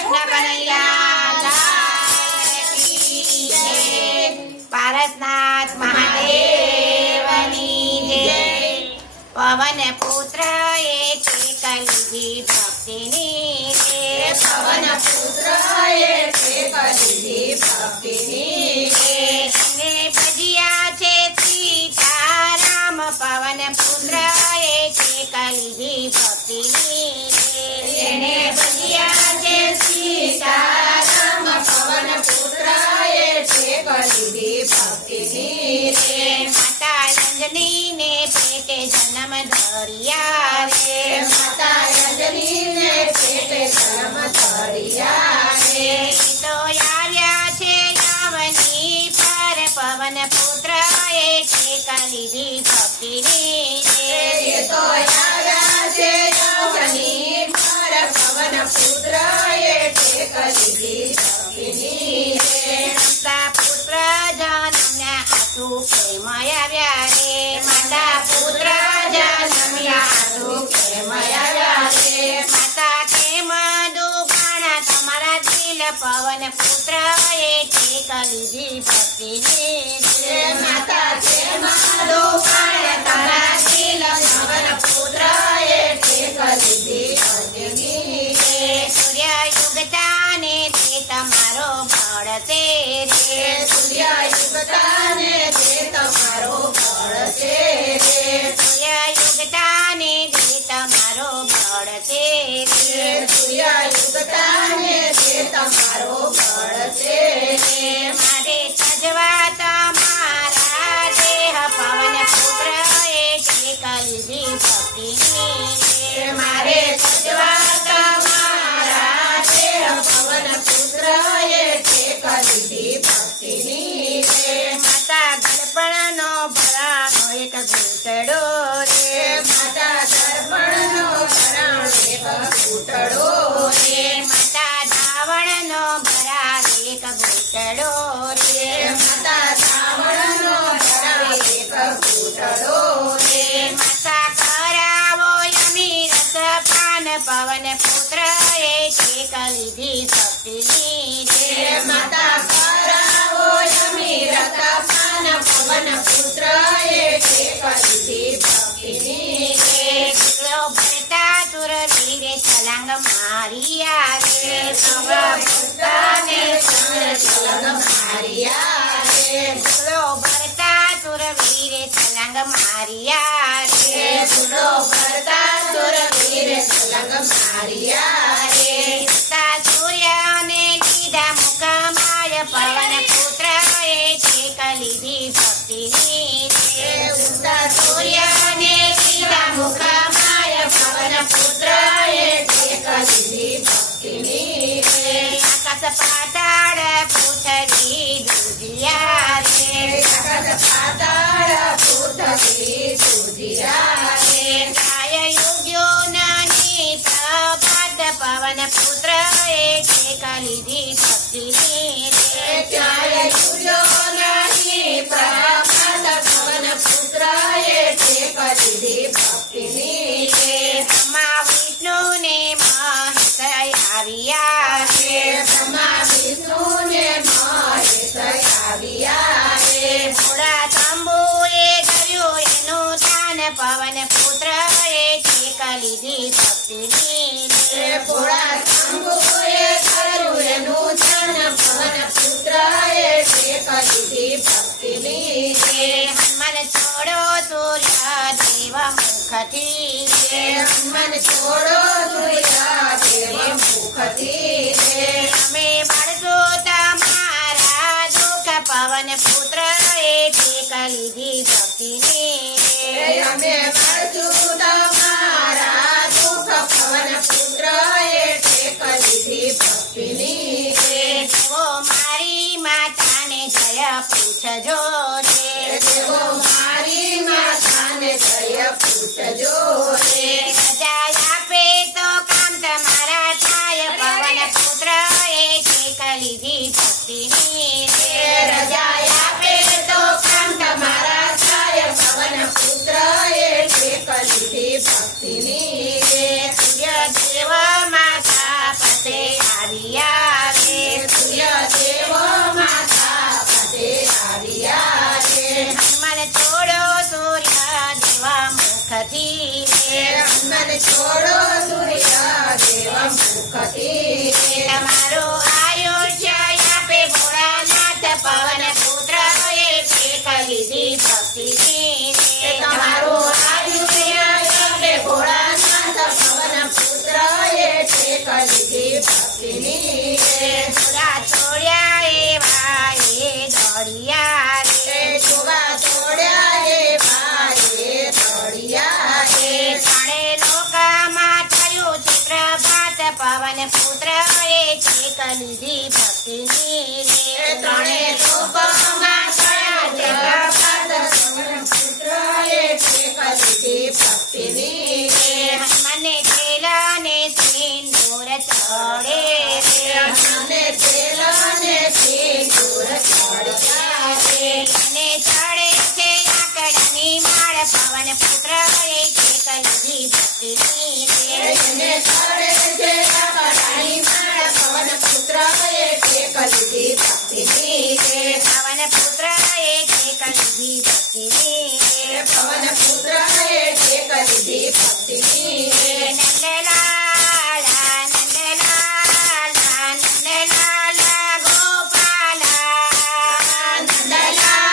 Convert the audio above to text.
કૃષ્ણ કનૈયા. પારસનાથ મહાદેવની જય પવન પુત્ર એ છે કલીજી ભક્તિની રે પવન પુત્ર એ છે કલીજી ભક્તિની રે. ભજ્યા છે સીતારામ પવન પુત્ર એ છે કલીજી ભક્તિની પેટે જન્મ ધરિયા રે માતા અંજનીને પેટે જન્મ ધરિયા રે. તો આવ્યા છે યવની પર. પવન પુત્ર એ છે કલીજી ભક્તિની. રે તો આવ્યા છે યવની પર. પવન પુત્ર એ છે કલીજી ભક્તિની. રે. પુત્ર જન્મ્યા આસુ પ્રેમ આવ્યા માતા તમારા દિલ પવન પુત્ર એ છે કલીજી માતા દિલ પવન પુત્ર એ છે કલીજી સૂર્ય યુગતાને તે તમારો ફળ છે સૂર્ય યુગતાને જે તમારો ફળ છે ધાવણનો ભરાર એક ઘૂંટડો રે માતા શ્રાવણનો ભરાણ એક ઘૂંટડો રે. માતા કરાવો યમી રસ પાન પવન પુત્ર એ છે કલીધી ભક્તિની રે માતા કરાવો યમી રતપાન પવન પુત્ર એ છે કલીધી ભક્તિની રે. દીકરો ભરતા તુર વીરે છલાંગ મારિયા રે સવ ભક્તાને સંગ સંગ માર્યા રે. દીકરો ભરતા સુર વીરે છલાંગ મારિયા હે રે સુડો ભરતા સુરવીર સલંગ માર્યા રે. સીતા સૂર્યને લીધા મુખમાય પવન પુત્ર એ છે કલીધી પાતાળ પૂથરી દુધિયા રે. જગત પાતાળ પ્રભાત પવન પુત્ર એ છે કલીધી ભક્તિની. પવન પુત્ર એ છે કલીધી ભક્તિની ભોળા શંભુએ કર્યું એનું ધન પવન પુત્ર એ છે કલીધી ભક્તિની. હનુમાન છોડો સૂર્ય દેવ મુખથી. હનુમાન છોડો દુર્યા દેવ મુખથી. અમે બાળજો તમારા દુઃખ. પવન પુત્ર એ છે લીધી ભક્તિની અમે મળશું તમારા દુઃખ પવન પુત્ર એ છે ભક્તિની દેવો મારી માતાને જય પૂછજો દેવો મારી માતાને જય પૂછજો રે. આપે તો કામ તમારા થાય પવન પુત્ર એ છે કલીધી ભક્તિની પુત્ર એ ભક્તિની રે. સૂર્ય દેવ માતા પતે આવી આવ્યા રે સૂર્ય દેવો માતા પાસે આવ્યા રે હનુમાન આયુષ્ય આપે ભોળાનાથ પવન પુત્ર એ ભક્તિની ટેક લીધી ભક્તિની રે ત્રણે લોકોમાં સયા જગતપાદ પવન છે એ ભક્તિની. રે મને ખેલાને સિંદૂર ચડે રે મને તેલને સિંદૂર ચડ્યા રે અને ચડે છે આકડાની માળ પવન પુત્ર છે કલજી ભક્તિની. રે એને ચડે છે માળ પવન